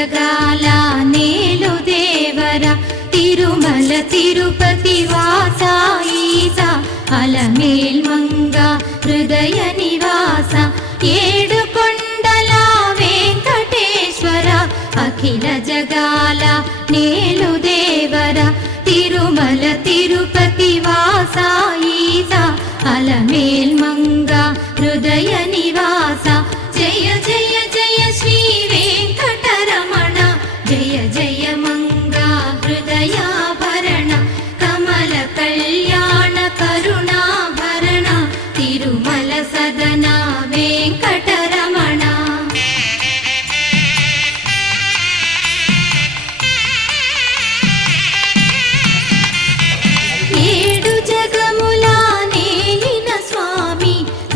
జగాల నేలు దేవర తిరుమల తిరుపతి వాస ఈసా అలమేల్ మంగ హృదయ నివాస ఏడు కొండల వెంకటేశ్వర అఖిల జగాల నేలు దేవర తిరుమల తిరుపతి వాస ఈసా అలమేల్ మంగ హృదయ నివాస జయ జయ జయ శ్రీ వెంకటరమణ జయ జయ మంగ హృదయాభరణ కమల కళ్యాణ కరుణాభరణ తిరుమల సదన వెంకటరమణ